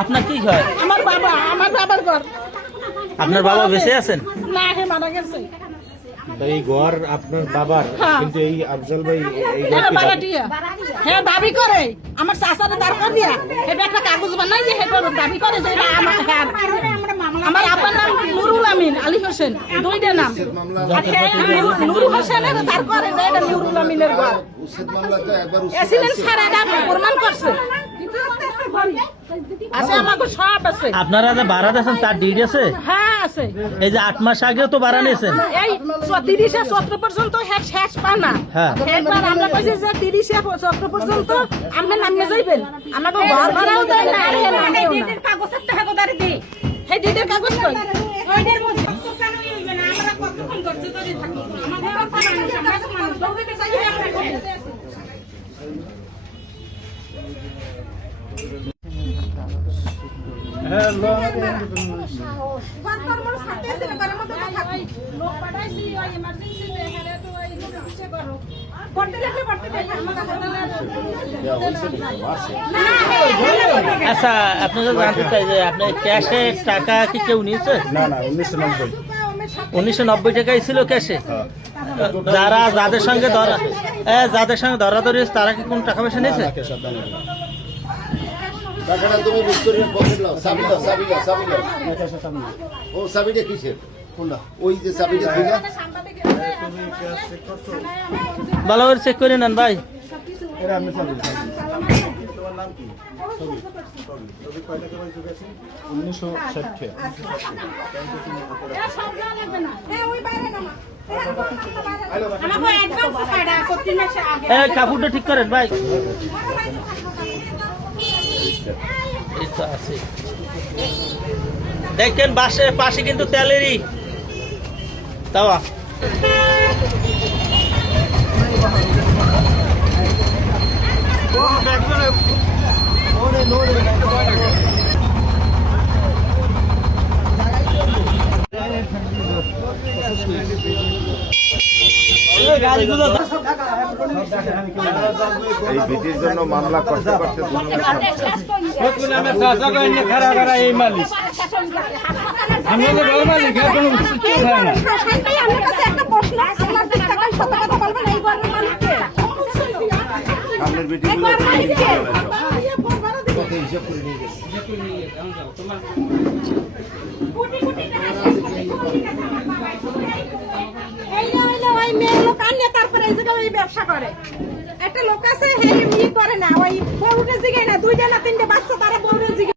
আপনার কি হয়? আমার বাবার ঘর। আপনার বাবা বেঁচে আছেন? না, হে মারা গেছে। এই ঘর আপনার বাবার, কিন্তু এই আফজল ভাই এই হ্যাঁ বাড়াটিয়া, হ্যাঁ দাবি করে আমার চাচারে দাঁড় করিয়া এটা একটা কাগজ বানাই যে হেটা দাবি করে যে এটা আমার হ্যাঁ আমার আব্বার নাম নুরুল আমিন আলী হোসেন, দুইটা নাম। আর নুরুল হোসেনের দাঁড় করে যে এটা নুরুল আমিনের ঘর। এসিলেন স্যার এটা প্রমাণ করছে। আছে আমাকে সব আছে। আপনারা যে ভাড়া দিয়েছেন তার ডিড আছে? হ্যাঁ আছে। এই যে 8 মাস আগেও তো ভাড়া নিয়েছেন। এই 30 চক্র পর্যন্ত শেষ পানা। হ্যাঁ। একবার আমরা কইছি যে 30 চক্র পর্যন্ত আমরা নামে যাইবেন, আমাকে ঘর ভাড়াও দেয় না আর হে মানেও না। কাগজের টাকা কোদারি দি, হে ডিডের কাগজ কই ওইদের মধ্যে কেন হইবে না? আমরা কতক্ষণ ধৈর্য ধরে থাকি, আমাদের কথা মানুষ আমরা তো মানুষ দৌড়িতে যাই আমরা কই আচ্ছা, আপনি তো জানতে চাই যে আপনি ক্যাশে টাকা কি কেউ নিয়েছে? না না 1990 1990 টাকাই ছিল ক্যাশে। যাদের সঙ্গে ধরাধরি হয়েছে তারা কি কোন টাকা পয়সা নিয়েছে? টাকাটা তুমি ভিক্টোরিয়ার পকেট লাও, চাবি দাও, চাবি দাও, চাবি দাও। ও চাবিটা কিসের? কোনটা? ওই যে চাবিটা দিলা। ভালো করে চেক করে নেন ভাই। এরা আমি চাবি। তোমার নাম কি? ছবি কয় টাকা পয়সা গেছে? 1960। কাপড়টা ঠিক করেন ভাই। এই তো আছে। দেখেন পাশে কিন্তু তেলেরই তাওয়া। এই ভিটির জন্য মামলা করতে করতে সামনের ভিটিগুলো হিসাব করে নিয়ে গেছে। ব্যবসা করে একটা লোক আছে, হে করে না ওই বউটা জিগায় না, 2টা না 3টা বাচ্চা তারা